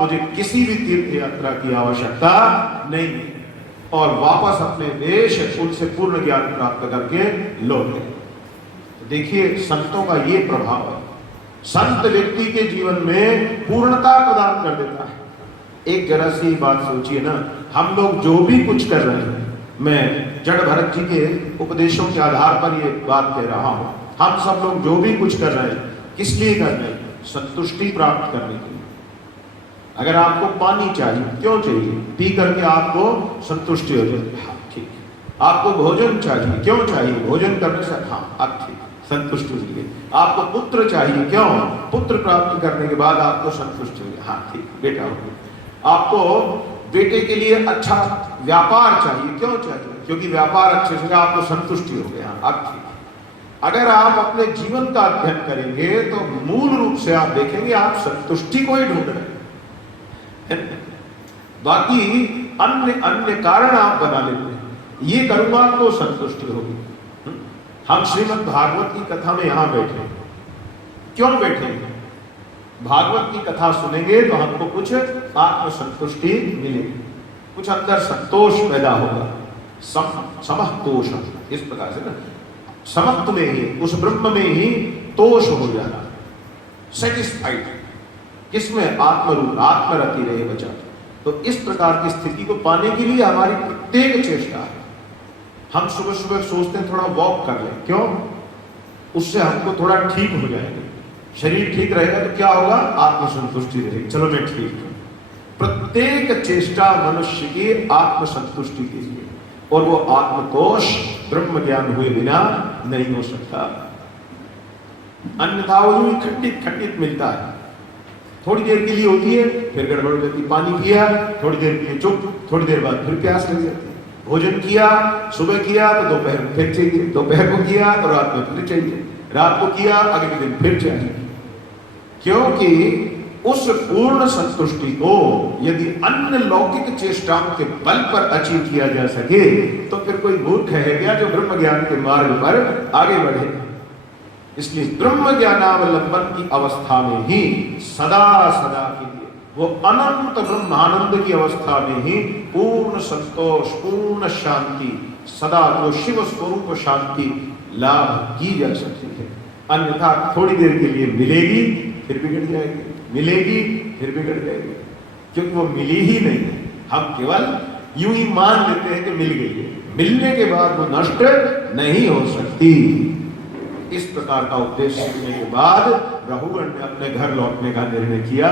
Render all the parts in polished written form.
अब मुझे किसी भी तीर्थ यात्रा की आवश्यकता नहीं है, और वापस अपने देश उनसे पूर्ण ज्ञान प्राप्त करके लौट गए। तो देखिए संतों का ये प्रभाव है, संत व्यक्ति के जीवन में पूर्णता प्रदान कर देता है। एक जरा सी बात सोचिए ना, हम लोग जो भी कुछ कर रहे हैं, मैं जड़ भरत जी के उपदेशों के आधार पर ये बात कह रहा हूं, हम सब लोग जो भी कुछ कर रहे हैं किस लिए कर रहे हैं? संतुष्टि प्राप्त करने के लिए। अगर आपको पानी चाहिए, क्यों चाहिए? पी करके आपको संतुष्टि हो जाए, हाँ ठीक। आपको भोजन चाहिए, क्यों चाहिए? भोजन करने से, हाँ अब ठीक, संतुष्टि हो गई। आपको पुत्र चाहिए, क्यों? पुत्र प्राप्त करने के बाद आपको संतुष्टि हो गई, हाँ ठीक, बेटा हो गया। आपको बेटे के लिए अच्छा व्यापार चाहिए, क्यों चाहिए? क्योंकि व्यापार अच्छे से आपको संतुष्टि हो गया, अब ठीक। अगर आप अपने जीवन का अध्ययन करेंगे तो मूल रूप से आप देखेंगे आप संतुष्टि को ही ढूंढ रहे हैं, बाकी अन्य अन्य कारण आप बना लेते हैं। ये करूंगा तो संतुष्टि होगी। हम श्रीमद् भागवत की कथा में यहां बैठे, क्यों बैठे? भागवत की कथा सुनेंगे तो हमको कुछ आत्म संतुष्टि मिलेगी, कुछ अंदर संतोष पैदा होगा, समतोष, इस प्रकार से ना, समत्व में ही, उस ब्रह्म में ही तोष हो जाना, सेटिस्फाइड, किसमें? आत्मरूप, आत्मरति रहे बचा। तो इस प्रकार की स्थिति को पाने के लिए हमारी प्रत्येक चेष्टा है। हम सुबह सुबह सोचते हैं थोड़ा वॉक कर लें, क्यों? उससे हमको थोड़ा ठीक हो जाएगा, शरीर ठीक रहेगा तो क्या होगा? आत्मसंतुष्टि रहेगी, चलो मैं ठीक हूं। प्रत्येक चेष्टा मनुष्य की आत्मसंतुष्टि के लिए, और वो आत्मतोष ब्रह्म ज्ञान हुए बिना नहीं हो सकता, अन्यथा वो खंडित खंडित मिलता है। थोड़ी देर के लिए होती है, फिर गड़बड़ हो जाती, पानी पिया थोड़ी देर के लिए चुप, थोड़ी देर बाद फिर प्यास लग जाती है। भोजन किया, सुबह किया तो दोपहर में फिर चाहिए, दोपहर को किया तो रात में फिर चाहिए, रात को किया अगले दिन फिर चाहिए। क्योंकि उस पूर्ण संतुष्टि को यदि अन्य लौकिक चेष्टाओं के बल पर अचीव किया जा सके तो फिर कोई मूर्ख है क्या जो ब्रह्म ज्ञान के मार्ग पर आगे बढ़े? इसलिए ब्रह्म ज्ञानावलंबन की अवस्था में ही सदा सदा के लिए, वो अनंत ब्रह्मानंद की अवस्था में ही पूर्ण संतोष, पूर्ण शांति, सदा वो शिव स्वरूप शांति लाभ की जा सकती है। अन्यथा थोड़ी देर के लिए मिलेगी फिर बिगड़ जाएगी, मिलेगी फिर बिगड़ जाएगी, क्योंकि वो मिली ही नहीं है। हम केवल यूं ही मान लेते हैं कि मिल गई है, मिलने के बाद वो नष्ट नहीं हो सकती। इस प्रकार का उपदेश सुनने के बाद रघुगण ने अपने घर लौटने का निर्णय किया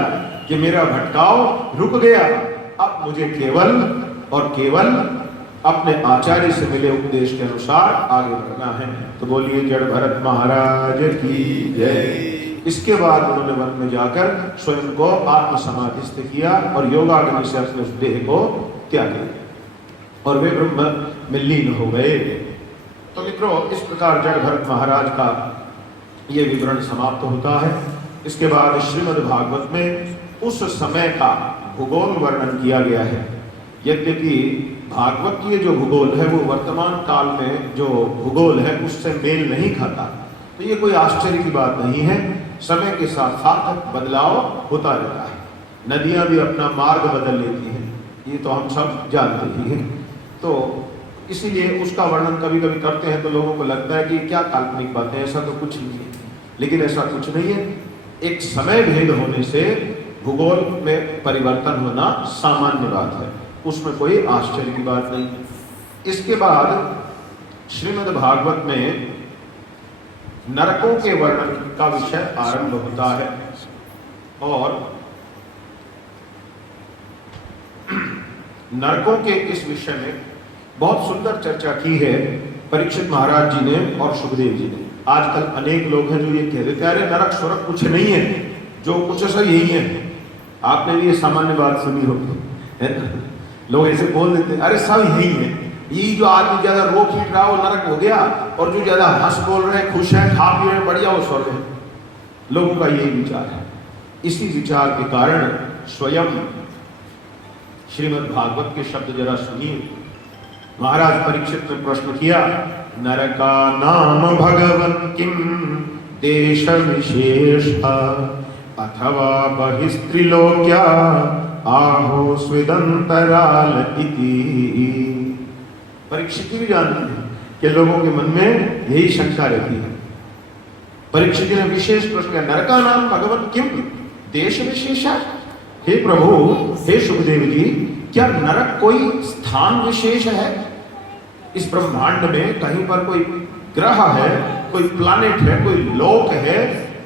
कि मेरा भटकाव रुक गया, अब मुझे केवल और केवल अपने आचार्य से मिले उपदेश के अनुसार आगे बढ़ना है। तो बोलिए जड़ भरत महाराज की जय। इसके बाद उन्होंने वन में जाकर स्वयं को आत्म समाधिस्थ किया और योगाग्नि से अपने उस देह को त्याग किया और वे ब्रह्म में लीन हो गए। तो मित्रों, इस प्रकार जड़ भरत महाराज का ये विवरण समाप्त होता है। इसके बाद श्रीमद् भागवत में उस समय का भूगोल वर्णन किया गया है। यद्यपि भागवत की जो भूगोल है वो वर्तमान काल में जो भूगोल है उससे मेल नहीं खाता, तो ये कोई आश्चर्य की बात नहीं है। समय के साथ साथ बदलाव होता रहता है, नदियां भी अपना मार्ग बदल लेती हैं, ये तो हम सब जानते ही हैं। तो इसीलिए उसका वर्णन कभी कभी करते हैं तो लोगों को लगता है कि क्या काल्पनिक बातें, ऐसा तो कुछ नहीं है। लेकिन ऐसा कुछ नहीं है, एक समय भेद होने से भूगोल में परिवर्तन होना सामान्य बात है, उसमें कोई आश्चर्य की बात नहीं। इसके बाद श्रीमद् भागवत में नरकों के वर्णन का विषय आरंभ होता है और नरकों के इस विषय में बहुत सुंदर चर्चा की है परीक्षित महाराज जी ने और सुखदेव जी ने। आजकल अनेक लोग हैं जो ये कह देते हैं अरे नरक स्वर्ग कुछ नहीं है, जो कुछ है सब यही है। आपने भी ये सामान्य बात सुनी होगी, लोग ऐसे बोल देते हैं अरे सब यही है, ये जो आदमी ज्यादा रो पीट रहा वो नरक हो गया और जो ज्यादा हंस बोल रहे हैं, खुश है, खा पी रहे हैं, बढ़िया वो स्वर्ग है। लोगों का यही विचार है। इसी विचार के कारण स्वयं श्रीमद् भागवत के शब्द जरा सुनिए। महाराज परीक्षित ने प्रश्न किया, नरका नाम भगवन् किम देश विशेष अथवा बहिस्त्रिलोक्या आहो स्वेदंतराल इति। परीक्षित भी जानते हैं कि लोगों के मन में यही शंका रहती है। परीक्षित ने विशेष प्रश्न किया, नरका नाम भगवत किम देश विशेषा? हे प्रभु, हे सुखदेव जी, क्या नरक कोई स्थान विशेष है? इस ब्रह्मांड में कहीं पर कोई ग्रह है, कोई प्लैनेट है, कोई लोक है,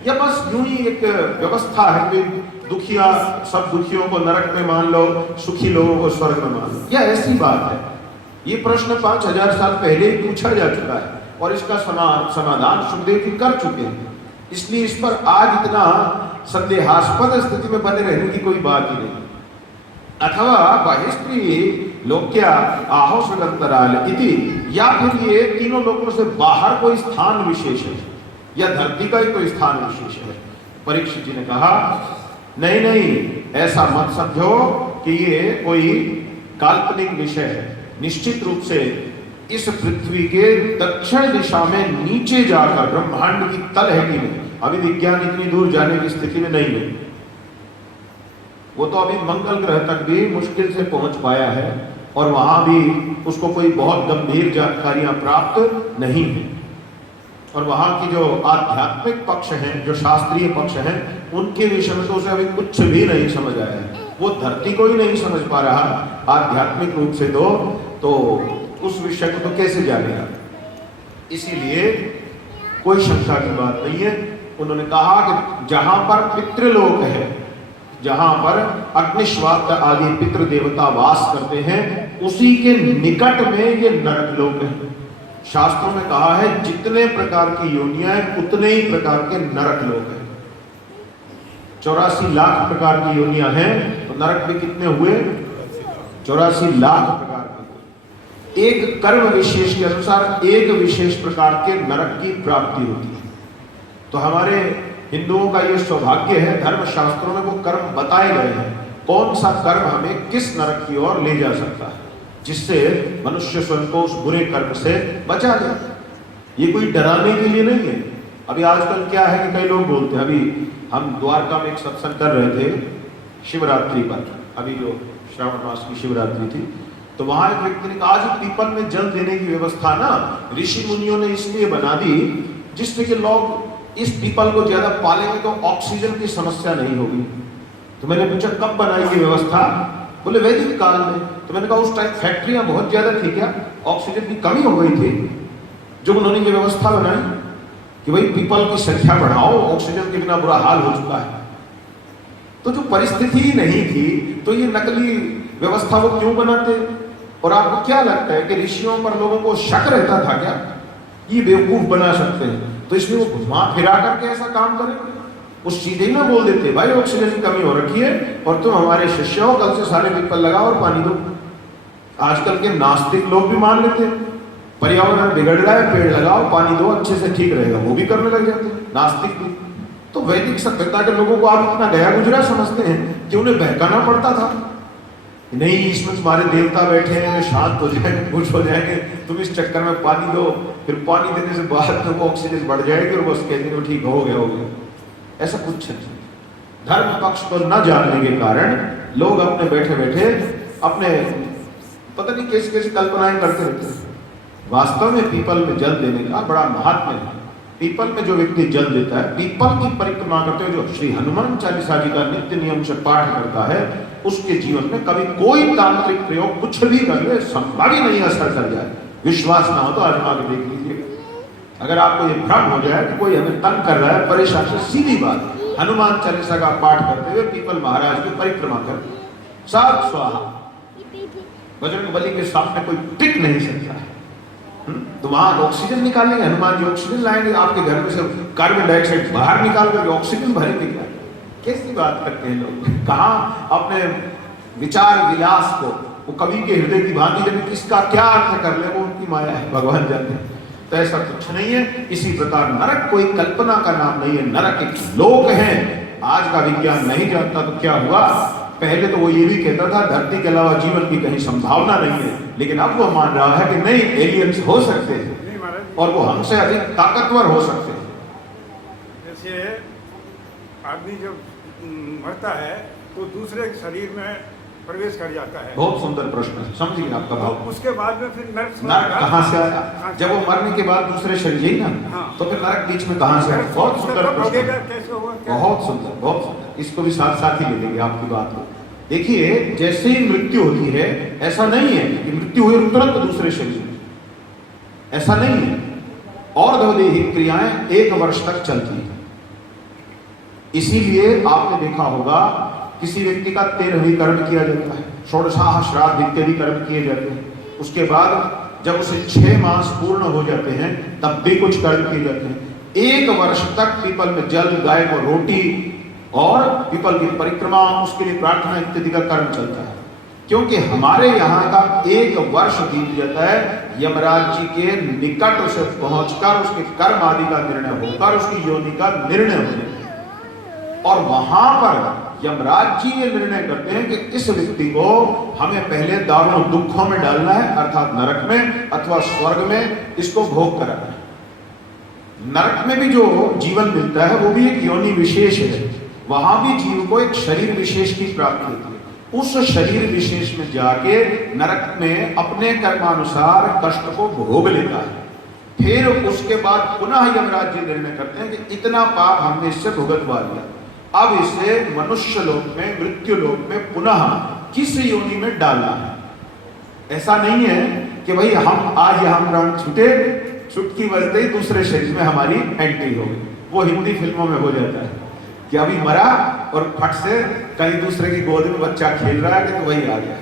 या बस यूं ही एक व्यवस्था है कि दुखिया सब दुखियों को नरक में मान लो, सुखी लोगों को स्वर्ग में मान लो? या ऐसी बात है? ये प्रश्न 5000 साल पहले ही पूछा जा चुका है और इसका समाधान सुखदेव जी कर चुके हैं। इसलिए इस पर आज इतना संदेहास्पद स्थिति में बने रहने की कोई बात ही नहीं। अथवा बहिस्त्री लोक्या आहो स्वेदंतराल इति, या फिर ये तीनों लोगों से बाहर कोई स्थान विशेष है या धरती का ही कोई स्थान विशेष है? परीक्षित जी ने कहा, नहीं नहीं, ऐसा मत समझो कि ये कोई काल्पनिक विषय है। निश्चित रूप से इस पृथ्वी के दक्षिण दिशा में नीचे जाकर ब्रह्मांड की तल है कि नहीं, अभी विज्ञान इतनी दूर जाने की स्थिति में नहीं है। वो तो अभी मंगल ग्रह तक भी मुश्किल से पहुंच पाया है और वहां भी उसको कोई बहुत गंभीर जानकारियां प्राप्त नहीं है। और वहां की जो आध्यात्मिक पक्ष हैं, जो शास्त्रीय पक्ष हैं, उनके विषय में तो उसे अभी कुछ भी नहीं समझ आया है। वो धरती को ही नहीं समझ पा रहा आध्यात्मिक रूप से, तो उस विषय को तो कैसे जानेगा? इसीलिए कोई शंका की बात नहीं है। उन्होंने कहा कि जहां पर पितृलोक है, जहां पर अग्निश्वात आदि पितृ देवता वास करते हैं, उसी के निकट में ये नरक लोक है। शास्त्रों में कहा है जितने प्रकार की योनियां हैं उतने ही प्रकार के नरक लोक हैं। 84 लाख प्रकार की योनियां हैं, तो नरक में कितने हुए? 84 लाख प्रकार के। एक कर्म विशेष के अनुसार एक विशेष प्रकार के नरक की प्राप्ति होती है। तो हमारे हिंदुओं का ये सौभाग्य है, धर्म शास्त्रों में वो कर्म बताए गए हैं, कौन सा कर्म हमें किस नरक की ओर ले जा सकता है, जिससे मनुष्य स्वयं को उस बुरे कर्म से बचा ले। ये कोई डराने के लिए नहीं है। अभी आजकल क्या है कि कई लोग बोलते हैं, अभी हम द्वारका में एक सत्संग कर रहे थे शिवरात्रि पर, अभी जो श्रावण मास की शिवरात्रि थी, तो वहां एक व्यक्ति ने कहा, आज पीपल में जल देने की व्यवस्था ना ऋषि मुनियों ने इसलिए बना दी जिससे कि लोग इस पीपल को ज्यादा पालेंगे तो ऑक्सीजन की समस्या नहीं होगी। तो मैंने पूछा कब बनाई ये व्यवस्था? बोले वैदिक काल में। तो मैंने कहा उस टाइम फैक्ट्रियां बहुत ज्यादा थी क्या? ऑक्सीजन की कमी हो गई थी जो उन्होंने ये व्यवस्था बनाई कि भाई पीपल की संख्या बढ़ाओ, ऑक्सीजन के बिना बुरा हाल हो चुका है। तो जो परिस्थिति ही नहीं थी तो ये नकली व्यवस्था वो क्यों बनाते? और आपको क्या लगता है कि ऋषियों पर लोगों को शक रहता था क्या ये बेवकूफ बना सकते हैं, तो इसलिए वो घुमा फिरा करके ऐसा काम करें? वो सीधे ही ना बोल देते, भाई ऑक्सीजन की कमी हो रखी है और तुम हमारे शिष्य हो, कल से सारे पीपल लगाओ और पानी दो। आजकल के नास्तिक लोग भी मान लेते हैं, पर्यावरण बिगड़ रहा है, पेड़ लगाओ, पानी दो, अच्छे से ठीक रहेगा, वो भी करने लग जाते हैं नास्तिक भी। तो वैदिक सभ्यता के लोगों को आप इतना गया गुजरा समझते हैं कि उन्हें बहकाना पड़ता था। नहीं, इसमें तुम्हारे देवता बैठे हैं, वे शांत हो जाएंगे, खुश हो जाएंगे, तुम इस चक्कर में पानी दो, फिर पानी देने से बाद में ऑक्सीजन बढ़ जाएगी और बस कह देंगे ठीक हो गया। ऐसा कुछ नहीं। धर्म पक्ष को न जानने के कारण लोग अपने बैठे बैठे अपने पता नहीं कैसे कैसे कल्पनाएं करते रहते हैं। वास्तव में पीपल में जल देने का बड़ा महात्म्य है। पीपल में जो व्यक्ति जल देता है, पीपल की परिक्रमा करते हुए जो श्री हनुमान चालीसा जी का नित्य नियम से पाठ करता है, उसके जीवन में कभी कोई तांत्रिक प्रयोग कुछ भी कर ले संभव ही नहीं असर कर जाए। विश्वास ना हो तो आजमा के देख लीजिए। अगर आपको ये भ्रम हो जाए कि कोई हमें तंग कर रहा है, परेशान से, सीधी बात, हनुमान चालीसा का पाठ करते हुए पीपल महाराज की परिक्रमा कर, सब स्वाहा। बजरंग बली के सामने कोई टिक नहीं सकता है। तो वहां ऑक्सीजन निकालेंगे, हनुमान जी ऑक्सीजन लाएंगे, आपके घर में से कार्बन डाइऑक्साइड बाहर निकाल करके ऑक्सीजन भरेंगे क्या? कैसी बात करते हैं लोग? कहाँ अपने विचार विलास को वो कवि के हृदय की भांति जब किसका क्या अर्थ कर ले वो उनकी माया है, भगवान जानते हैं। तो ऐसा कुछ नहीं है। इसी प्रकार नरक कोई कल्पना का नाम नहीं है, नरक एक लोक है। आज का विज्ञान नहीं जानता तो क्या हुआ? पहले तो वो ये भी कहता था धरती के अलावा जीवन की कहीं संभावना नहीं है, लेकिन अब वो मान रहा है कि नहीं, एलियंस हो सकते हैं और वो हमसे अधिक ताकतवर हो सकते हैं। जैसे आदमी जब मरता है तो दूसरे शरीर में प्रवेश कर जाता है। बहुत सुंदर प्रश्न है, समझिए आपका तो भाव। उसके बाद में फिर नर्क कहाँ से आया? जब वो मरने के बाद दूसरे शरीर ही ना, हाँ। तो फिर नरक बीच में कहाँ से आया? बहुत सुंदर प्रश्न है। कैसे हुआ? बहुत सुंदर, बहुत सुंदर। इसको भी साथ साथ ही ले लेंगे आपकी बात को। देखिए, जैसे ही मृत्यु होती है, ऐसा नहीं है कि मृत्यु हुई तुरंत दूसरे शरीर में, ऐसा नहीं है। और दैहिक क्रियाएं 1 वर्ष तक चलती है। इसीलिए आपने देखा होगा किसी व्यक्ति का 13वीं कर्म किया जाता है, षोडशाह श्राद्ध इत्यादि कर्म किए जाते हैं। उसके बाद जब उसे 6 मास पूर्ण हो जाते हैं तब भी कुछ कर्म किए जाते हैं। 1 वर्ष तक पीपल में जल, गाय को रोटी और पीपल की परिक्रमा, उसके लिए प्रार्थना इत्यादि का कर्म चलता है। क्योंकि हमारे यहाँ का 1 वर्ष बीत जाता है यमराज जी के निकट उसे पहुंचकर उसके कर्म आदि का निर्णय होकर उसकी योनि का निर्णय होने, और वहां पर यमराज जी ये निर्णय करते हैं कि इस व्यक्ति को हमें पहले दारुण दुखों में डालना है, अर्थात नरक में अथवा स्वर्ग में इसको भोग कराना है। नरक में भी जो जीवन मिलता है वो भी एक योनि विशेष है, वहां भी जीव को एक शरीर विशेष की प्राप्ति होती है। उस शरीर विशेष में जाके नरक में अपने कर्मानुसार कष्ट को भोग लेता है। फिर उसके बाद पुनः यमराज जी निर्णय करते हैं कि इतना पाप हमने इससे भुगतवा लिया, अब इसे मनुष्य लोक में, मृत्यु लोक में पुनः किस योनि में डालना है। ऐसा नहीं है कि भाई हम आज यहां प्राण छूटे, चुटकी बजते ही दूसरे शरीर में हमारी एंट्री हो गई। वो हिंदी फिल्मों में हो जाता है कि अभी मरा और फट से कहीं दूसरे की गोद में बच्चा खेल रहा है कि तो वही आ गया।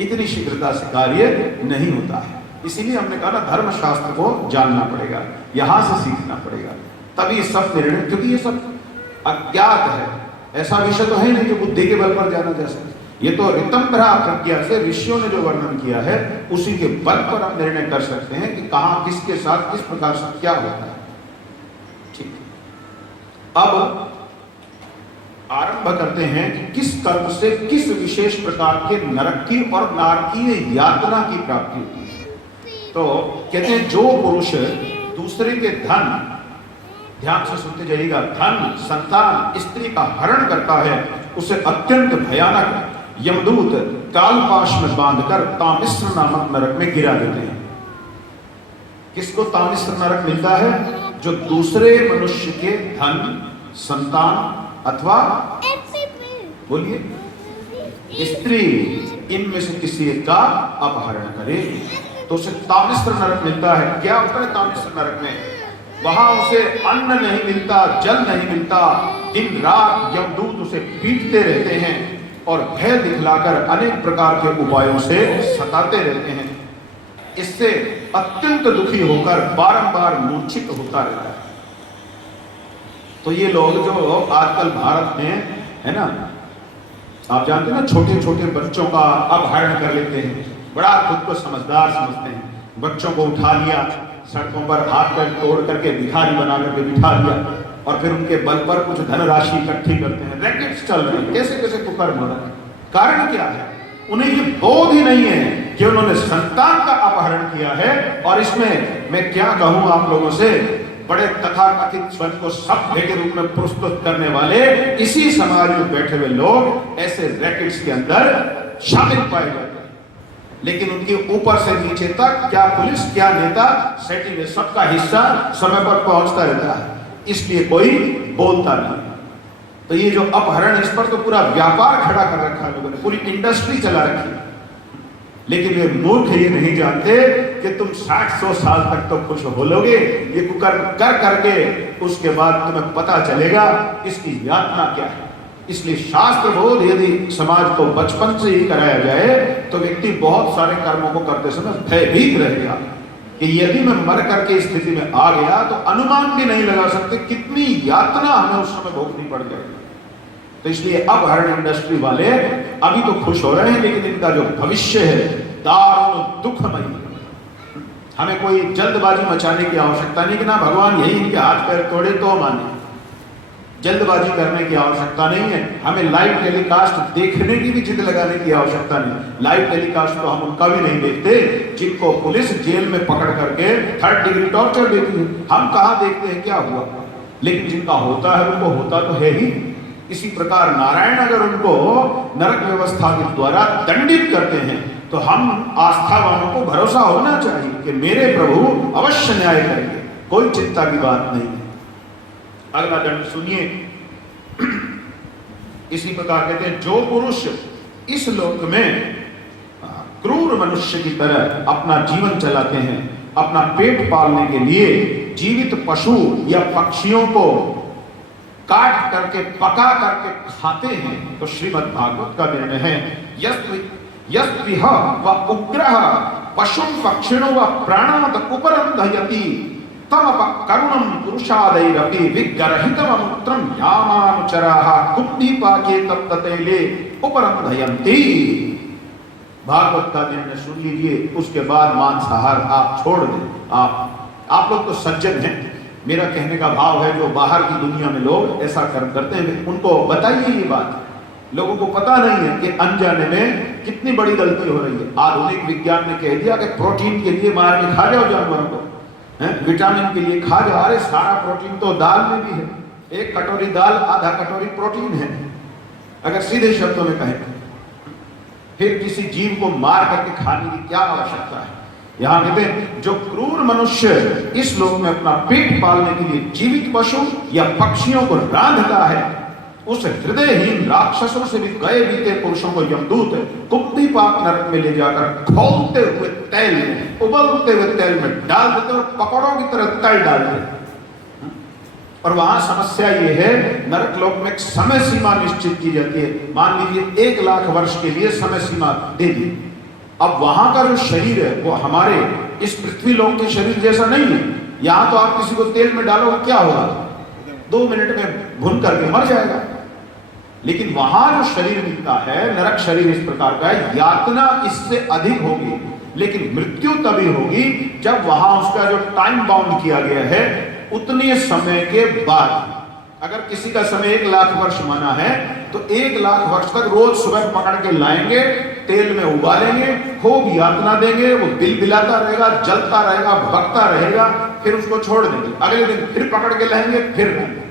इतनी शीघ्रता से कार्य नहीं होता है। इसीलिए हमने कहा ना, धर्म शास्त्र को जानना पड़ेगा, यहां से सीखना पड़ेगा, तभी सब निर्णय, क्योंकि ये सब अज्ञात है। ऐसा विषय तो है नहीं जो बुद्धि के बल पर जाना जा सके। ये तो ऋतंभरा प्रज्ञा से ऋषियों ने जो वर्णन किया है उसी के बल पर हम निर्णय कर सकते हैं कि कहां किसके साथ किस प्रकार से क्या होता है। ठीक, अब आरंभ करते हैं कि किस कर्म से किस विशेष प्रकार के नरक की और नारकीय यातना की प्राप्ति होती है। तो कहते हैं जो पुरुष दूसरे के धन, ध्यान से सुनते जाइएगा, धन, संतान, स्त्री का हरण करता है, उसे अत्यंत भयानक यमदूत कालपाश में बांधकर तामिश्र नामक नरक में गिरा देते हैं। किसको तामिश्र नरक मिलता है? जो दूसरे मनुष्य के धन, संतान अथवा बोलिए स्त्री, इनमें से किसी एक का अपहरण करे तो उसे तामिश्र नरक मिलता है। क्या होता है तामिश्र नरक में? वहां उसे अन्न नहीं मिलता, जल नहीं मिलता, दिन रात यमदूत उसे पीटते रहते हैं और भय दिखलाकर अनेक प्रकार के उपायों से सताते रहते हैं। इससे अत्यंत दुखी होकर बारंबार मूर्छित होता रहता है। तो ये लोग जो आजकल भारत में है ना, आप जानते हैं ना, छोटे छोटे बच्चों का अपहरण कर लेते हैं, बड़ा खुद को समझदार समझते हैं, बच्चों को उठा लिया, सड़कों पर हाथ पैर तोड़ करके भिखारी बना करके बिठा दिया और फिर उनके बल पर कुछ धनराशि इकट्ठी करते हैं। रैकेट्स चल रहे हैं, कैसे कैसे कुकर्म हो रहा है। कारण क्या है? उन्हें ये बोध ही नहीं है कि उन्होंने संतान का अपहरण किया है। और इसमें मैं क्या कहूं आप लोगों से, बड़े तथाकथित स्वयं को सभ्य के रूप में प्रस्तुत करने वाले इसी समाज में बैठे हुए लोग ऐसे रैकेट्स के अंदर शामिल पाए जाते हैं। लेकिन उनके ऊपर से नीचे तक क्या पुलिस, क्या नेता, सेटिंग में सबका हिस्सा समय पर पहुंचता रहता है, इसलिए कोई बोलता नहीं। तो ये जो अपहरण, इस पर तो पूरा व्यापार खड़ा कर रखा है लोगों ने, पूरी इंडस्ट्री चला रखी है। लेकिन ये मूर्ख ये नहीं जानते कि तुम 60-100 साल तक तो खुश हो लोगे, ये कुकर्म कर करके उसके बाद तुम्हें पता चलेगा इसकी यातना क्या है। इसलिए शास्त्र बोध यदि समाज को बचपन से ही कराया जाए तो व्यक्ति बहुत सारे कर्मों को करते समय भयभीत रहेगा कि यदि मैं मर करके स्थिति में आ गया तो अनुमान भी नहीं लगा सकते कितनी यातना हमें उस समय भोगनी पड़ जाएगी। तो इसलिए अपहरण इंडस्ट्री वाले अभी तो खुश हो रहे हैं, लेकिन इनका जो भविष्य है दारुण दुखमयी। हमें कोई जल्दबाजी मचाने की आवश्यकता नहीं कि ना भगवान यही इनके हाथ पैर तोड़े तो माने। जल्दबाजी करने की आवश्यकता नहीं है। हमें लाइव टेलीकास्ट देखने की भी जिद लगाने की आवश्यकता नहीं। लाइव टेलीकास्ट तो हम उनका भी नहीं देखते जिनको पुलिस जेल में पकड़ करके 3rd डिग्री टॉर्चर देती है। हम कहाँ देखते हैं क्या हुआ, लेकिन जिनका होता है उनको होता तो है ही। इसी प्रकार नारायण अगर उनको नरक व्यवस्था के द्वारा दंडित करते हैं तो हम आस्थावानों को भरोसा होना चाहिए कि मेरे प्रभु अवश्य न्याय करेंगे, कोई चिंता की बात नहीं है। अगला दंड सुनिए। इसी प्रकार कहते हैं, जो पुरुष इस लोक में क्रूर मनुष्य की तरह अपना जीवन चलाते हैं, अपना पेट पालने के लिए जीवित पशु या पक्षियों को काट करके पका करके खाते हैं, तो श्रीमद् भागवत का निर्णय है, यस्त्विह व उग्रह पशु पक्षिणो व प्राणाद उपरंधयति तमप करुणम पुरुषादैरपि विग्रहितमूत्रम यामानुचराः कुंभीपाके तप्ततैले उपरंधयन्ति। भागवत का निर्णय सुन लीजिए, उसके बाद मांसाहार आप छोड़ दें। आप लोग तो सज्जन हैं, मेरा कहने का भाव है जो बाहर की दुनिया में लोग ऐसा कर्म करते हैं उनको बताइए ये बात। लोगों को पता नहीं है कि अनजाने में कितनी बड़ी गलती हो रही है। आधुनिक विज्ञान ने कह दिया कि प्रोटीन के लिए मार के खा जाओ जानवरों को, विटामिन के लिए खा जाओ। अरे सारा प्रोटीन तो दाल में भी है, एक कटोरी दाल आधा कटोरी प्रोटीन है, अगर सीधे शब्दों में कहें। फिर किसी जीव को मार करके खाने की क्या आवश्यकता है। यहां कहते हैं, जो क्रूर मनुष्य इस लोक में अपना पेट पालने के लिए जीवित पशु या पक्षियों को रांधता है, उस हृदयहीन राक्षसों से भी गए बीते पुरुषों को यमदूत कुंभी पाक नरक में ले जाकर खौलते हुए तेल में, उबलते हुए तेल में डाल देते और पकौड़ों की तरह तल डालते। और वहां समस्या ये है, नरक लोक में एक समय सीमा निश्चित की जाती है। मान लीजिए 1 लाख वर्ष के लिए समय सीमा दे दी। अब वहां का जो शरीर है वो हमारे इस पृथ्वी लोक के शरीर जैसा नहीं है। यहां तो आप किसी को तेल में डालोगे क्या होगा, 2 मिनट में भुन करके मर जाएगा। लेकिन वहां जो शरीर मिलता है, नरक शरीर इस प्रकार का है, यातना इससे अधिक होगी, लेकिन मृत्यु तभी होगी जब वहां उसका जो टाइम बाउंड किया गया है उतने समय के बाद। अगर किसी का समय 1 लाख वर्ष माना है तो 1 लाख वर्ष तक रोज सुबह पकड़ के लाएंगे, तेल में उबालेंगे, खूब यातना देंगे, वो बिलबिलाता रहेगा, जलता रहेगा, भगता रहेगा, फिर उसको छोड़ देंगे। अगले दिन फिर पकड़ के लाएंगे, फिर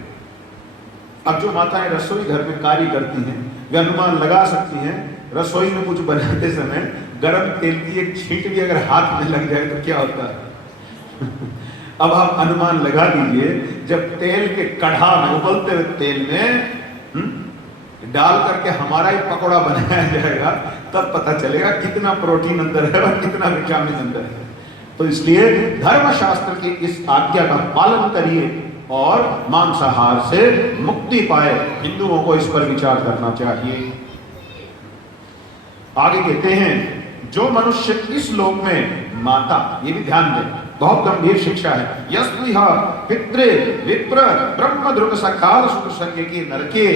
अब जो माताएं रसोई घर में कार्य करती हैं वे अनुमान लगा सकती हैं, रसोई में कुछ बनाते समय गर्म तेल की एक छींट भी अगर हाथ में लग जाए तो क्या होता है। अब आप अनुमान लगा दीजिए, जब तेल के कढ़ा में, उबलते हुए तेल में डाल करके हमारा ही पकौड़ा बनाया जाएगा, तब पता चलेगा कितना प्रोटीन अंदर है और कितना विटामिन अंदर है। तो इसलिए धर्मशास्त्र की इस आज्ञा का पालन करिए और मांसाहार से मुक्ति पाए। हिंदुओं को इस पर विचार करना चाहिए। आगे कहते हैं, जो मनुष्य इस लोक में माता, ये भी ध्यान दें, बहुत गंभीर शिक्षा है, यस्विह पित्रे विप्र ब्रह्म ध्रुव सकाल सुख संज्ञ के नरके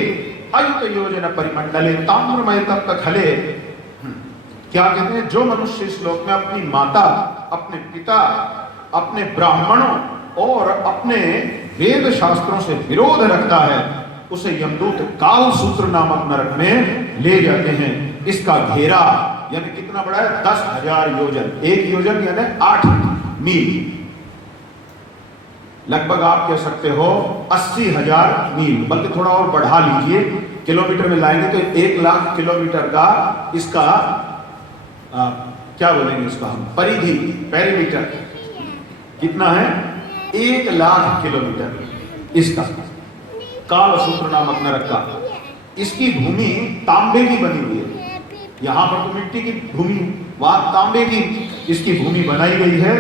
अयुत योजना परिमंडले ताम्रमय तप्त खले। क्या कहते हैं, जो मनुष्य इस लोक में अपनी माता, अपने पिता, अपने ब्राह्मणों और अपने वेद शास्त्रों से विरोध रखता है, उसे यमदूत काल सूत्र नामक नरक में ले जाते हैं। इसका घेरा यानी कितना बड़ा है, 10,000 योजन। 1 योजन यानी 8 मील, लगभग आप कह सकते हो 80,000 मील, बल्कि थोड़ा और बढ़ा लीजिए, किलोमीटर में लाएंगे तो 1 लाख किलोमीटर का इसका क्या बोलेंगे इसका हम, परिधि, पेरीमीटर कितना है, 1 लाख किलोमीटर इसका काल सूत्र नामक नरक का। इसकी भूमि तांबे की बनी हुई है। यहां पर तो मिट्टी की भूमि, वहां तांबे की इसकी भूमि बनाई गई है।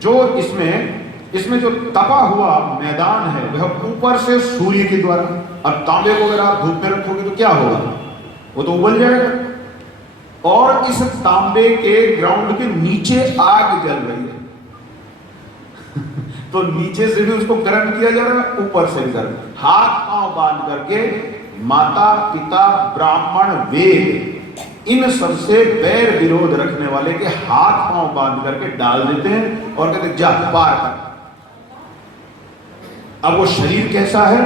जो इसमें जो तपा हुआ मैदान है वह ऊपर से सूर्य के द्वारा। अब तांबे को अगर आप धूप में रखोगे तो क्या होगा, वो तो उबल जाएगा। और इस तांबे के ग्राउंड के नीचे आग जल रही है। तो नीचे से भी उसको गर्म किया जा रहा है, ऊपर से भी गर्म। हाथ पांव बांध करके माता, पिता, ब्राह्मण, वेद, इन सबसे बैर विरोध रखने वाले के हाथ पांव बांध करके डाल देते हैं और कहते जा पार कर। अब वो शरीर कैसा है,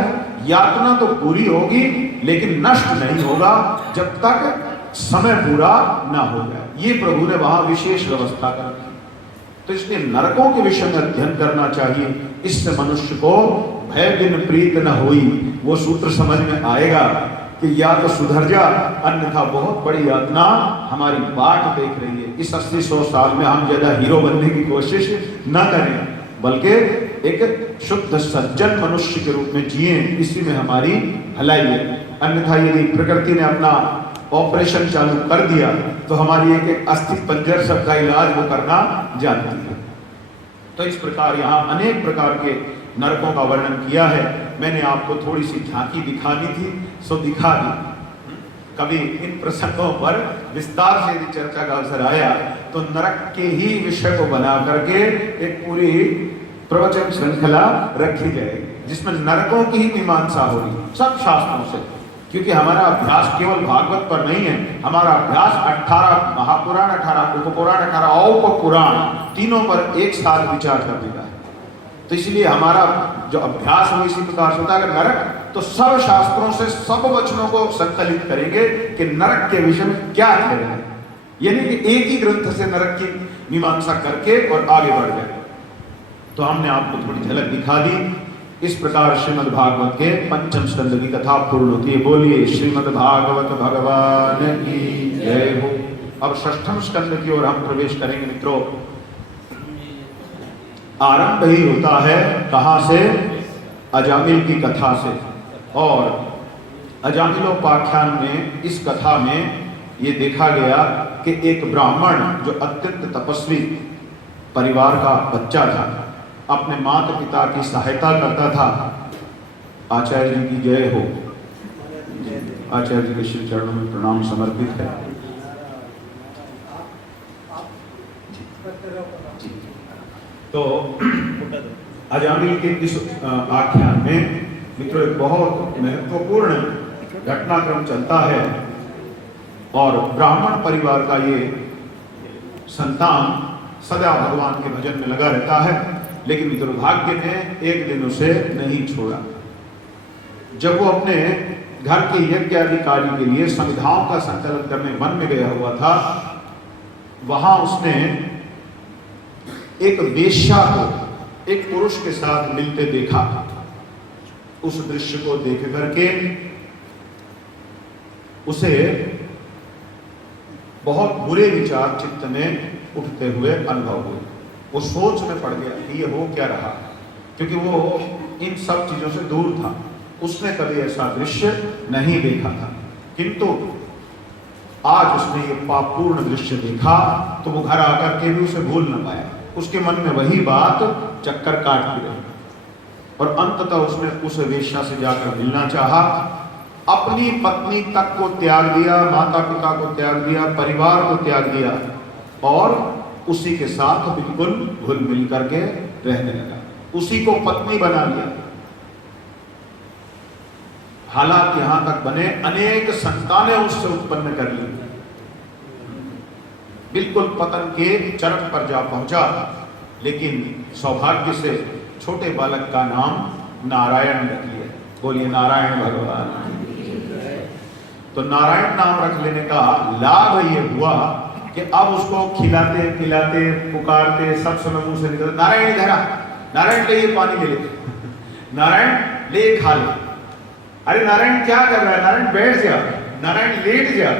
यातना तो पूरी होगी लेकिन नष्ट नहीं होगा जब तक समय पूरा ना हो जाए। ये प्रभु ने वहां विशेष व्यवस्था कर दी। तो इसलिए नरकों के विषय में अध्ययन करना चाहिए। इससे मनुष्य को भय बिन प्रीत न होई, वो सूत्र समझ में आएगा कि या तो सुधर जा, अन्यथा बहुत बड़ी यातना हमारी बाट देख रही है। इस 80-100 साल में हम ज्यादा हीरो बनने की कोशिश न करें, बल्कि एक शुद्ध सज्जन मनुष्य के रूप में जिए, इसी में हमारी भलाई है। अन्यथा यदि प्रकृति ने अपना ऑपरेशन चालू कर दिया तो हमारी एक अस्थि पंजर सबका इलाज वो करना जानती है। तो इस प्रकार यहाँ अनेक प्रकार के नरकों का वर्णन किया है। मैंने आपको थोड़ी सी झांकी दिखानी थी, सो दिखा दी। कभी इन प्रसंगों पर विस्तार से यदि चर्चा का अवसर आया तो नरक के ही विषय को बना करके एक पूरी प्रवचन श्रृंखला रखी जाएगी, जिसमें नरकों की ही मीमांसा होगी सब शास्त्रों से। क्योंकि हमारा अभ्यास केवल भागवत पर नहीं है, हमारा अभ्यास 18 महापुराण, 18 उपपुराण, 18 औपपुराण तीनों पर एक साथ विचार करने का है। तो इसलिए हमारा जो अभ्यास है इसी प्रकार से होता है। अगर नरक, तो सब शास्त्रों से सब वचनों को संकलित करेंगे कि नरक के विषय में क्या कह रहे हैं, यानी कि एक ही ग्रंथ से नरक की मीमांसा करके और आगे बढ़ जाए। तो हमने आपको थोड़ी झलक दिखा दी। इस प्रकार श्रीमद् भागवत के पंचम स्कंद की कथा पूर्ण होती है। बोलिए श्रीमद् भागवत भगवान की जय हो। अब षष्ठम स्कंद की ओर हम प्रवेश करेंगे मित्रों। आरंभ ही होता है कहां से? अजामिल की कथा से। और अजामिलोपाख्यान में इस कथा में ये देखा गया कि एक ब्राह्मण जो अत्यंत तपस्वी परिवार का बच्चा था, अपने माता पिता की सहायता करता था। आचार्य जी की जय हो। आचार्य जी के श्री चरणों में प्रणाम समर्पित है। तो अजामिल के इस आख्यान में मित्रों एक बहुत महत्वपूर्ण घटनाक्रम चलता है। और ब्राह्मण परिवार का ये संतान सदा भगवान के भजन में लगा रहता है, लेकिन दुर्भाग्य ने एक दिन उसे नहीं छोड़ा। जब वो अपने घर के यज्ञ आदि कार्य के लिए संविधाओं का संचालन करने वन में गया हुआ था, वहां उसने एक वेश्या को एक पुरुष के साथ मिलते देखा। उस दृश्य को देख करके उसे बहुत बुरे विचार चित्त में उठते हुए अनुभव हुए। वो सोच में पड़ गया कि ये हो क्या रहा, क्योंकि वो इन सब चीजों से दूर था। उसने कभी ऐसा दृश्य नहीं देखा था, किंतु आज उसने ये पापपूर्ण दृश्य देखा तो वो घर आकर के भी उसे भूल न पाया। उसके मन में वही बात चक्कर काटती रही और अंततः उसने उस वेश्या से जाकर मिलना चाहा। अपनी पत्नी तक को त्याग दिया, माता पिता को त्याग दिया, परिवार को त्याग दिया और उसी के साथ बिल्कुल घुल मिल करके रहने लगा। उसी को पत्नी बना लिया। हालात यहां तक बने अनेक संतानें उससे उत्पन्न कर ली। बिल्कुल पतन के चरम पर जा पहुंचा, लेकिन सौभाग्य से छोटे बालक का नाम नारायण रख लिया। बोलिए नारायण भगवान। तो नारायण नाम रख लेने का लाभ ये हुआ कि अब उसको खिलाते पिलाते पुकारते सब समय मुंह से निकलता, नारायण इधर आ, नारायण ले ये पानी ले ले, नारायण ले खा ले। अरे नारायण क्या कर रहा है? नारायण बैठ जा, नारायण लेट जा।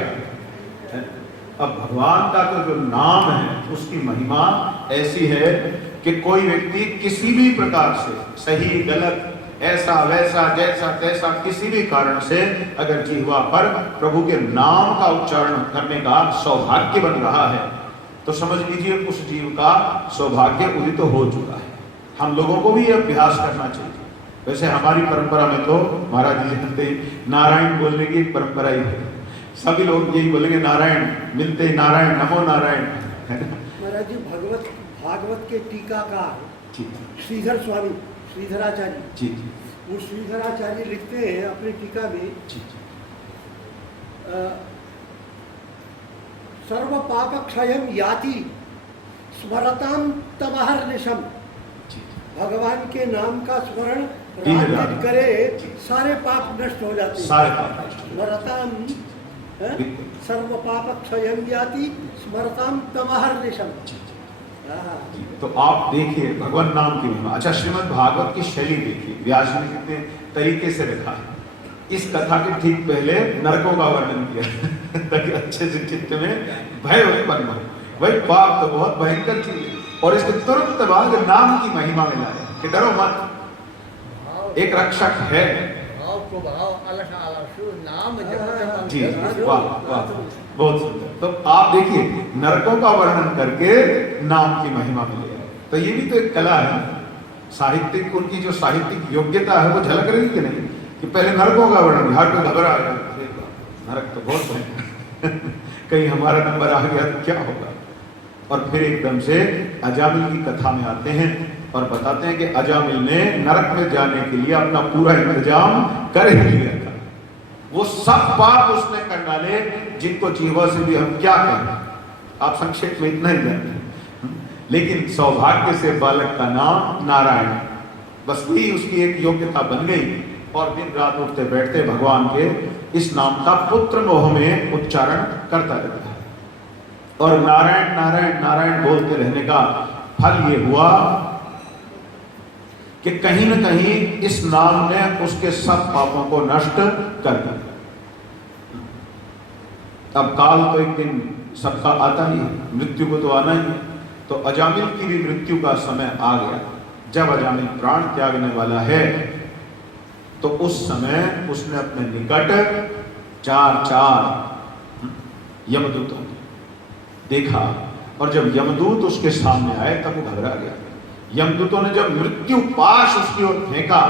अब भगवान का तो जो नाम है उसकी महिमा ऐसी है कि कोई व्यक्ति किसी भी प्रकार से, सही गलत, ऐसा वैसा, जैसा तैसा, किसी भी कारण से अगर जिह्वा पर प्रभु के नाम का उच्चारण करने का सौभाग्य बन रहा है तो समझ लीजिए उस जीव का सौभाग्य उदित तो हो चुका है। हम लोगों को भी यह अभ्यास करना चाहिए। वैसे हमारी परंपरा में तो महाराज जी जानते ही नारायण बोलने की एक परंपरा ही है। सभी लोग यही बोलेंगे नारायण, मिलते ही नारायण, नमो नारायण। महाराज जी भागवत के टीकाकार श्रीधर स्वामी, श्रीधराचार्य जी, वो श्रीधराचार्य लिखते हैं अपनी टीका में, सर्व पाप क्षयम याति स्मरताम तमहर्निशम। भगवान के नाम का स्मरण रात करे सारे पाप नष्ट हो जाते हैं। सारे पाप स्मरताम सर्व पाप क्षयम याति स्मरताम तमहर्निशम। हाँ। तो आप देखिए भगवान नाम की महिमा। अच्छा, श्रीमद् भागवत की शैली देखिए, व्यास जी ने कितने तरीके से लिखा है। इस कथा के ठीक पहले नरकों का वर्णन किया ताकि अच्छे से चित्त में भय उत्पन्न हो। भाई पाप तो बहुत भयंकर चीज है, और इसके तुरंत बाद नाम की महिमा मिलाए कि डरो मत, एक रक्षक है। भाव प्रभाव अलग अलग नाम जप जी, वाह वाह, बहुत सुंदर। तो आप देखिए नरकों का वर्णन करके नाम की महिमा मिलेगी। तो ये भी तो एक कला है, साहित्यिक, उनकी जो साहित्यिक योग्यता है वो झलक रही कि नहीं, कि पहले नरकों का वर्णन, हर कोई घबरा गया, नरक तो बहुत है कहीं हमारा नंबर आ गया तो क्या होगा। और फिर एकदम से अजामिल की कथा में आते हैं और बताते हैं कि अजामिल ने नरक में जाने के लिए अपना पूरा इंतजाम कर ही लिया था। वो सब पाप उसने कर डाले जिनको जीवा से भी हम क्या कहें, आप संक्षेप में इतना ही जानते हैं। लेकिन सौभाग्य से बालक का नाम नारायण, बस यही उसकी एक योग्यता बन गई, और दिन रात उठते बैठते भगवान के इस नाम का पुत्र मोह में उच्चारण करता रहता है। और नारायण नारायण नारायण बोलते रहने का फल ये हुआ कि कहीं न कहीं इस नाम ने उसके सब पापों को नष्ट कर दिया। अब काल तो एक दिन सबका आता ही है, मृत्यु को तो आना ही है। तो अजामिल की भी मृत्यु का समय आ गया। जब अजामिल प्राण त्यागने वाला है तो उस समय उसने अपने निकट चार यमदूतों देखा, और जब यमदूत उसके सामने आए तब वो घबरा गया। यमदूतों ने जब मृत्यु पाश उसकी ओर फेंका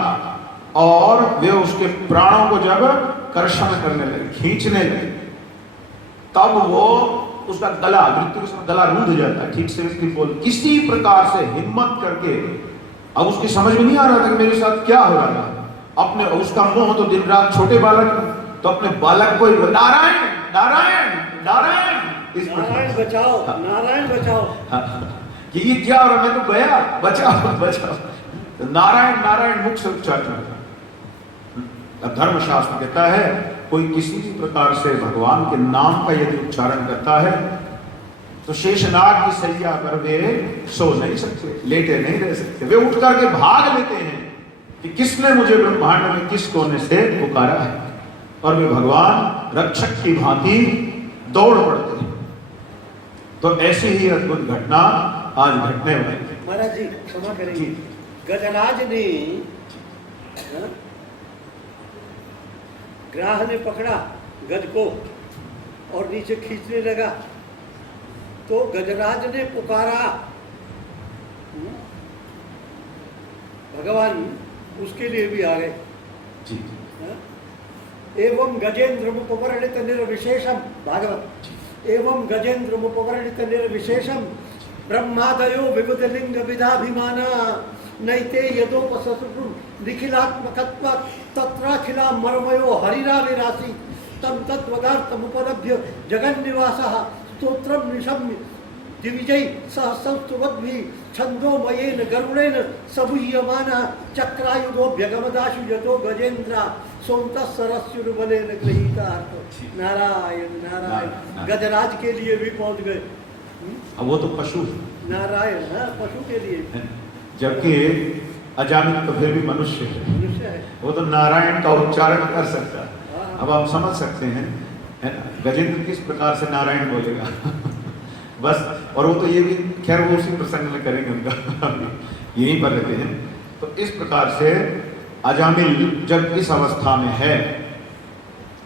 और वे उसके प्राणों को जब कर्षण करने लगे, खींचने लगे, तब वो उसका गला, मृत्यु के समय गला रूंध जाता है, ठीक से उसकी बोल किसी प्रकार से हिम्मत करके। अब उसकी समझ में नहीं आ रहा था कि मेरे साथ क्या हो रहा है। अपने उसका मोह तो दिन रात छोटे बालक, तो अपने बालक को नारायण नारायण नारायण, इस नारायण बचाओ, नारायण बचाओ, कि ये क्या हो रहा, मैं तो गया, बचाओ बचाओ। तो नारायण नारायण मुख से उच्चारण। अब धर्मशास्त्र कहता है कोई किसी भी प्रकार से भगवान के नाम का यदि उच्चारण करता है तो शेषनाग की सैया पर वे सो नहीं सकते, लेटे नहीं रह सकते, वे उठ करके भाग लेते हैं कि किसने मुझे ब्रह्मांड में किस कोने से पुकारा है, और वे भगवान रक्षक की भांति दौड़ पड़ते हैं। तो ऐसी ही अद्भुत घटना आज घटने वाली है। महाराज जी क्षमा करेंगे, गजराज ने ग्राह ने पकड़ा गज को और नीचे खींचने लगा, तो गजराज ने पुकारा भगवान उसके लिए भी आ गए। जी। एवं गजेंद्र मुपवर्णित निर्विशेषम, भागवत, एवं गजेंद्र मुपवर्णित निर्विशेषम ब्रह्मादयो विविधलिंग विधाभिमाना नैते यदोपसृ निखिलात्मकत्व तत्राखिला मर्मयो हरिराविरासि तम तद्वदार्थमुपलभ्य जगन्निवासः स्तोत्रं निशम्य दिविजय सहस्रस्तुवद्भिः छन्दोमयेन गरुडेन सबूयमानः चक्रायुधोऽभ्यगमदाशु यतो गजेन्द्र सोमतः सरस्युर्बलेन गृहीतः। नारायण नारायण, गजराज के लिए भी पहुंच गए। अब वो तो पशु है, नारायण, हाँ, पशु के लिए, जबकि अजामिल तो फिर भी मनुष्य है, वो तो नारायण का उच्चारण कर सकता है। अब आप समझ सकते हैं, है ना, गजेंद्र किस प्रकार से नारायण बोलेगा बस। और वो तो ये भी खैर वो उसी प्रसंग में करेंगे, उनका यहीं पर रहते हैं। तो इस प्रकार से अजामिल जब इस अवस्था में है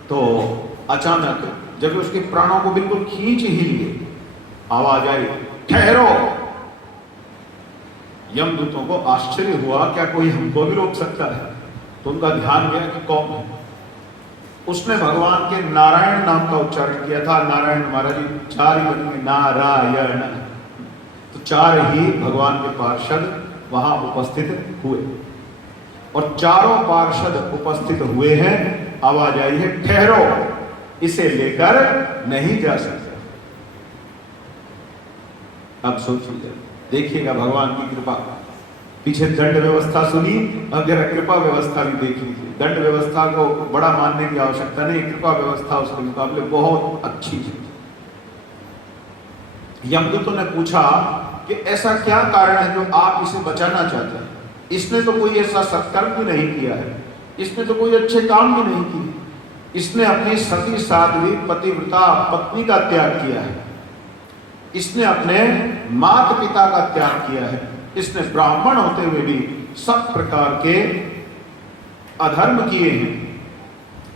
तो अचानक जब उसके प्राणों को बिल्कुल खींच ही लिए, आवाज आई ठहरो। यमदूतों को आश्चर्य हुआ, क्या कोई हमको भी रोक सकता है? तो उनका ध्यान गया कि कौन है। उसने भगवान के नारायण नाम का उच्चारण किया था। नारायण महाराज जी चार ही बनेंगे, नारायण, तो चार ही भगवान के पार्षद वहां उपस्थित हुए, और चारों पार्षद उपस्थित हुए हैं। आवाज आई है ठहरो, इसे लेकर नहीं जा सकते। अब सोचिए, देखिएगा भगवान की कृपा। पीछे दंड व्यवस्था सुनी, अब जरा कृपा व्यवस्था भी देख लीजिए। दंड व्यवस्था को बड़ा मानने की आवश्यकता नहीं, कृपा व्यवस्था उसके मुकाबले बहुत अच्छी है। यमदूतों ने पूछा कि ऐसा क्या कारण है जो आप इसे बचाना चाहते हैं? इसने तो कोई ऐसा सत्कर्म भी नहीं किया है, इसने तो कोई अच्छे काम भी नहीं किए, इसने अपनी सती साध्वी पतिव्रता पत्नी का त्याग किया है, इसने अपने माता पिता का त्याग किया है, इसने ब्राह्मण होते हुए भी सब प्रकार के अधर्म किए हैं,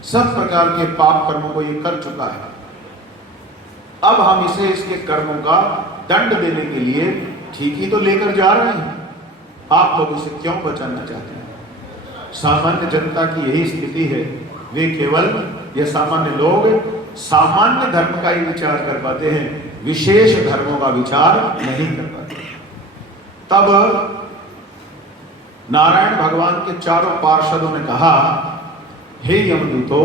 सब प्रकार के पाप कर्मों को ये कर चुका है। अब हम इसे इसके कर्मों का दंड देने के लिए ठीक ही तो लेकर जा रहे हैं, आप लोग इसे क्यों बचाना चाहते हैं? सामान्य जनता की यही स्थिति है, वे केवल ये सामान्य लोग सामान्य धर्म का ही विचार कर पाते हैं, विशेष धर्मों का विचार नहीं कर पाते। तब नारायण भगवान के चारों पार्षदों ने कहा, हे यमदूतो,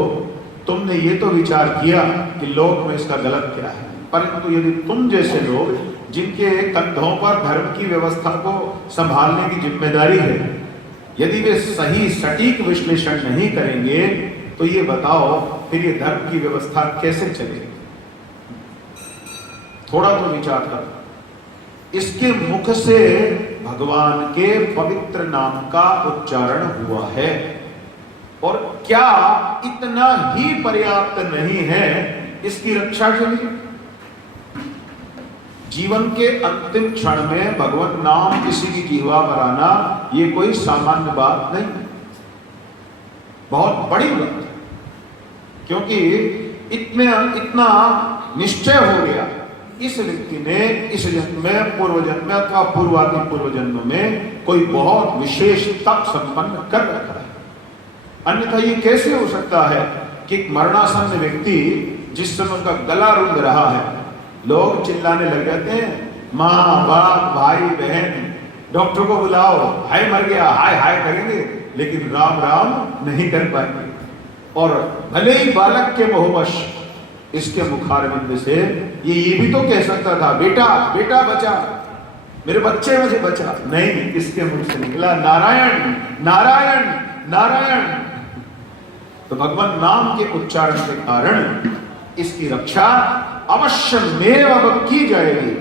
तुमने ये तो विचार किया कि लोक में इसका गलत क्या है, परंतु यदि तुम जैसे लोग जिनके कंधों पर धर्म की व्यवस्था को संभालने की जिम्मेदारी है, यदि वे सही सटीक विश्लेषण नहीं करेंगे तो ये बताओ फिर ये धर्म की व्यवस्था कैसे चलेगी? थोड़ा तो विचार करो। इसके मुख से भगवान के पवित्र नाम का उच्चारण हुआ है, और क्या इतना ही पर्याप्त नहीं है इसकी रक्षा के लिए? जीवन के अंतिम क्षण में भगवत नाम किसी की जीवा पर आना ये कोई सामान्य बात नहीं, बहुत बड़ी बात है, क्योंकि इतना निश्चय हो गया इस व्यक्ति ने इस जन्म में, पूर्व जन्म में अथवा पूर्वादि पूर्व जन्म में कोई बहुत विशेष तप संपन्न कर रखा है। अन्यथा ये कैसे हो सकता है कि एक मरणासन्न व्यक्ति जिस समय उनका गला रुंध रहा है, लोग चिल्लाने लग जाते हैं, माँ बाप भाई बहन डॉक्टर को बुलाओ, हाय मर गया, हाय हाय करेंगे, लेकिन राम राम नहीं कर पाएंगे। और भले ही बालक के मोहवश इसके मुखारविंद से ये भी तो कह सकता था, बेटा बेटा बचा, मेरे बच्चे मुझे बचा, नहीं, इसके मुंह से निकला नारायण नारायण नारायण। तो भगवान नाम के उच्चारण के कारण इसकी रक्षा अवश्य में अब की जाएगी।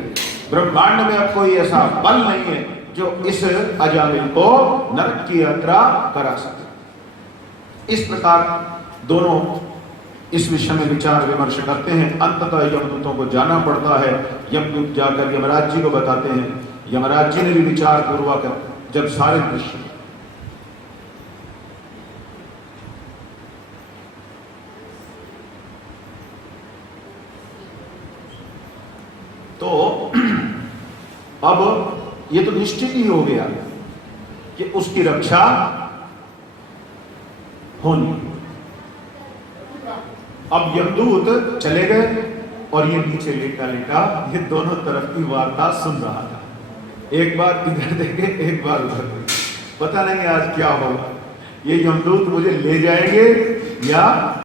ब्रह्मांड में अब कोई ऐसा बल नहीं है जो इस अजामिल को नरक की यात्रा करा सके। इस प्रकार दोनों इस विषय में विचार विमर्श करते हैं। अंततः यमदूतों को जाना पड़ता है, यमदूत जाकर यमराज जी को बताते हैं। यमराज जी ने भी विचार पूर्वक जब सारे दृश्य तो अब ये तो निश्चित ही हो गया कि उसकी रक्षा होनी। अब यमदूत चले गए और ये नीचे लेटा लेटा ये दोनों तरफ की वार्ता सुन रहा था। एक बार इधर देखे, एक बार उधर देखे, पता नहीं आज क्या होगा, ये यमदूत मुझे ले जाएंगे या